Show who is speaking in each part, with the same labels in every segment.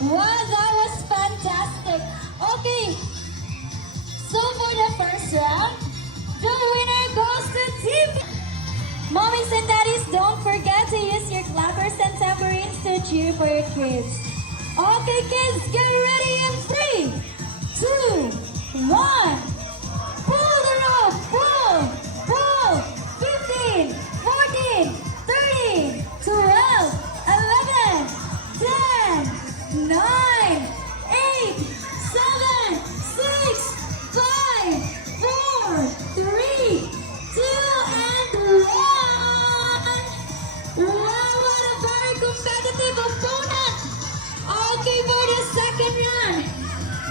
Speaker 1: Wow! That was fantastic. Okay. So for the first round, the winner goes to Team. Mommies and daddies, don't forget to use your clappers and tambourines to cheer for your kids. Okay, kids, get ready and three, round,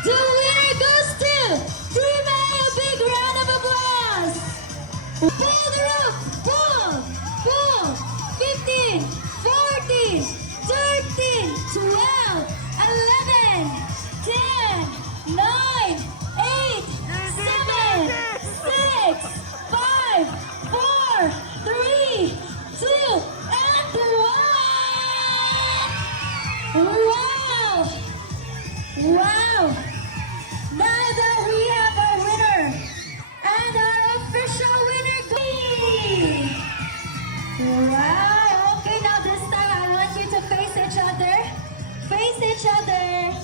Speaker 1: the winner goes to A. Big round of applause. The rope, pull, pull, 15, 14, 13, 12, 11, 10, 9, 8, 7, 6, 5, 4, 3, 2, and 1! Wow! Wow! Now that we have our winner and our official winner, Glee! Wow! Okay, now this time I want you to face each other. Face each other.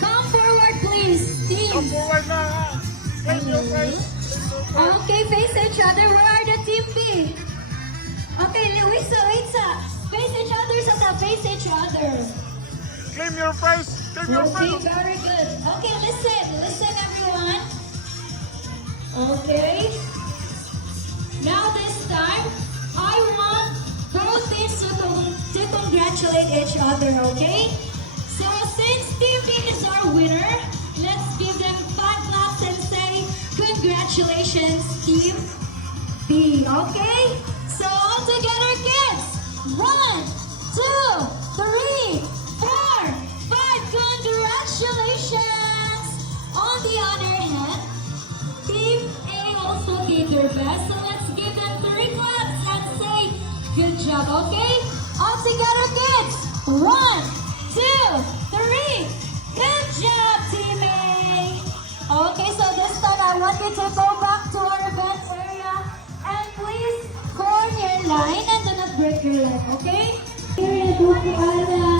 Speaker 1: Come forward, please, team.
Speaker 2: Come forward ha. Claim your mm-hmm. prize.
Speaker 1: Okay, face each other. Where are the team B? Okay, Luisa, Luisa. Face each other so that face each other.
Speaker 2: Claim your prize. Your prize.
Speaker 1: very good. Okay, listen, listen everyone. Okay. Now this time, I want both teams to, to congratulate each other, okay? So since Team B is our winner, let's give them five claps and say congratulations, Team B, okay? Did their best, so let's give them three claps and say good job, okay? All together, kids. One, two, three. Good job, Team A. Okay, so this time I want you to go back to our event area and please form your line and do not break your leg, okay? Area, do